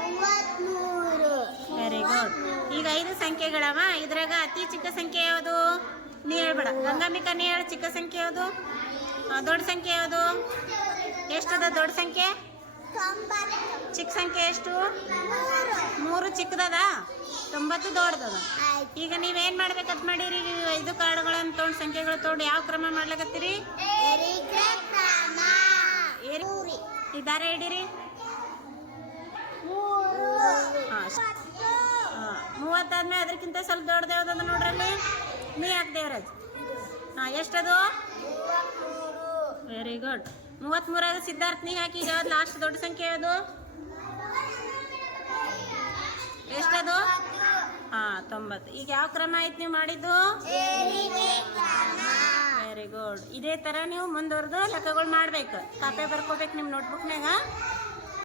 ಮೂವತ್ಮೂರು very good ಈಗ ಐದು ಸಂಖ್ಯೆಗಳವ? ಇದ್ರಾಗ ಅತಿ ಚಿಕ್ಕ ಸಂಖ್ಯೆ ಯಾವುದು? ನೀ ಹೇಳ್ಬೇಡ. ಗಂಗಾಂಬಿಕಾ, ನೀ ಹೇಳ ಚಿಕ್ಕ ಸಂಖ್ಯೆ ಯಾವುದು? ದೊಡ್ಡ ಸಂಖ್ಯೆ ಯಾವುದು? ಎಷ್ಟದ ದೊಡ್ಡ ಸಂಖ್ಯೆ? ಚಿಕ್ಕ ಸಂಖ್ಯೆ ಎಷ್ಟು? ಮೂರು. ಚಿಕ್ಕದದ? ತೊಂಬತ್ತು ದೊಡ್ಡದದ. ಈಗ ನೀವೇನ್ ಮಾಡ್ಬೇಕಂತ ಮಾಡಿರಿ? ಐದು ಕಾರ್ಡ್ಗಳನ್ನ ತೊಗೊಂಡು ಸಂಖ್ಯೆಗಳು ತೊಗೊಂಡು ಯಾವ ಕ್ರಮ ಮಾಡ್ಲಕತ್ತೀರಿ? ಇದಾರೆ ಹಿಡೀರಿ ಮೂವತ್ತಾದ್ಮೇಲೆ ಅದಕ್ಕಿಂತ ಸ್ವಲ್ಪ ದೊಡ್ಡದು ಯಾವ್ದದ ನೋಡ್ರಲ್ಲಿ? ನೀ ಯಾಕೆ ದೇವರಾಜ್. ಹಾ ಎಷ್ಟದು? ವೆರಿ ಗುಡ್ ಮೂವತ್ಮೂರಾಗ ಸಿದ್ಧಾರ್ಥ, ನೀ ಹಾಕಿ ಈಗ ಲಾಸ್ಟ್ ದೊಡ್ಡ ಸಂಖ್ಯೆ ಯಾವುದು? ಎಷ್ಟದು? ಹಾ, ತೊಂಬತ್ತು. ಈಗ ಯಾವ ಕ್ರಮ ಆಯ್ತು ನೀವು ಮಾಡಿದ್ದು? ವೆರಿ ಗುಡ್ ಇದೇ ತರ ನೀವು ಮುಂದುವರೆದು ಲೆಕ್ಕಗಳು ಮಾಡ್ಬೇಕು. ಕಾಪೆ ಬರ್ಕೋಬೇಕು ನಿಮ್ಮ ನೋಟ್ಬುಕ್ನಾಗ